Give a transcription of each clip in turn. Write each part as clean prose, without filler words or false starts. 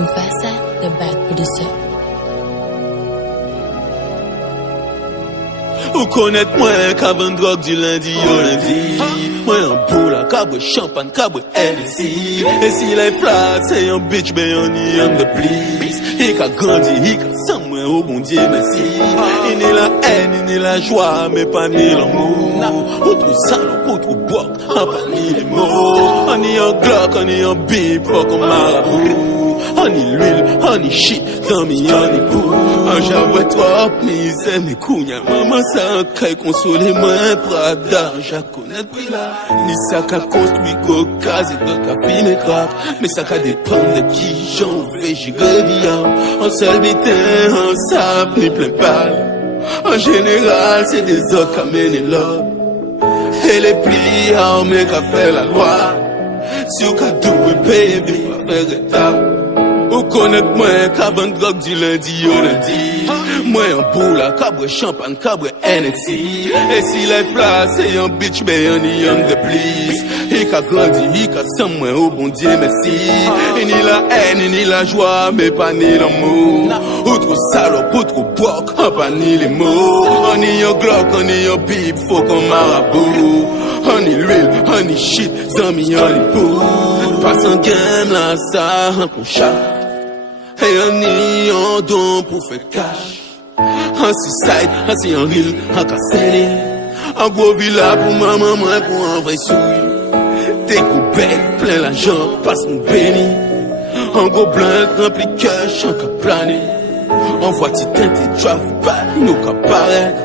Mufasa, the bad producer. Ou connaître moi qu'avant drogue du lundi au lundi. Moi en boule, cabre champagne, cabre NC. Et si les flats, c'est un bitch, ben on y aime de please. Il a grandi, il a sans moi, oh bon Dieu, merci. Il n'est la haine, il n'est la joie, mais pas ni l'amour. Autre salon, autre bois, pas ni les mots. On y en glock, on y en bip, fuck on marabout. Honey l'huile, honey shit, Tommy honey pou. J'avoue trop misère, mes couilles, maman ça caille consoler moi Prada. J'en connais plus là, ni ça qu'a construit Caucase et de café mes craques. Mais ça qu'a dépendre de qui j'en vais, j'y reviens. En seul bitin, en sable, ni plein pâle. En général, c'est des autres qui amènent l'homme. Et les plis armés qui fait la loi. Si au cas d'où paye, vite pas faire étape. Ou connaître moi qu'avant drogue du lundi au lundi. Moi en boule, cabre champagne, cabre NSC. Et si les flats c'est un bitch, ben on y aime de plus. Il a grandi, il a sans moi, oh bon Dieu merci. Et ni la haine, ni la joie, mais pas ni l'amour. Outre salope, outre bloc, pas ni les mots. On y en glock, on y en bip, faut qu'on marabout. On y l'huile, on y shit, zami on y pou. Passe en game là, ça, qu'on chasse. Et on y en don pour faire cash. En suicide, en si en real, en cassé. En gros villa pour maman, moi pour un vrai souris. T'es gros bec, plein l'argent, passe mon béni. En gros blanc, rempli cash, en cap plané. En voiture teintée, travel back, nous cap paraître.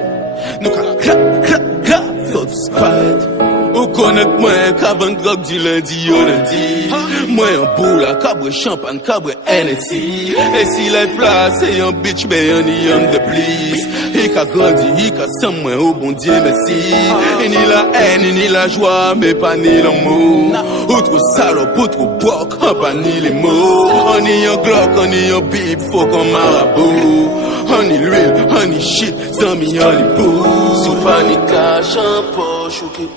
Nous cap clap, clap, clap, faut disparaître. Ou connaître moi qu'avant drogue du lundi au lundi. Moi en boule, cabre champagne, cabre NSC. Et si les flats c'est un bitch, ben on y aime de plus. Il a grandi, il a sans moi, oh bon Dieu merci. Et ni la haine, ni la joie, mais pas ni l'amour. Outre salope, outre bloc, pas ni les mots. On y en glock, on y en bip, faut qu'on marabout. On y l'huile, on y shit, zami on y pou. Sous panique, en poche ou qui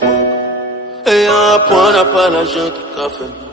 et un point n'a pas l'argent qui a fait.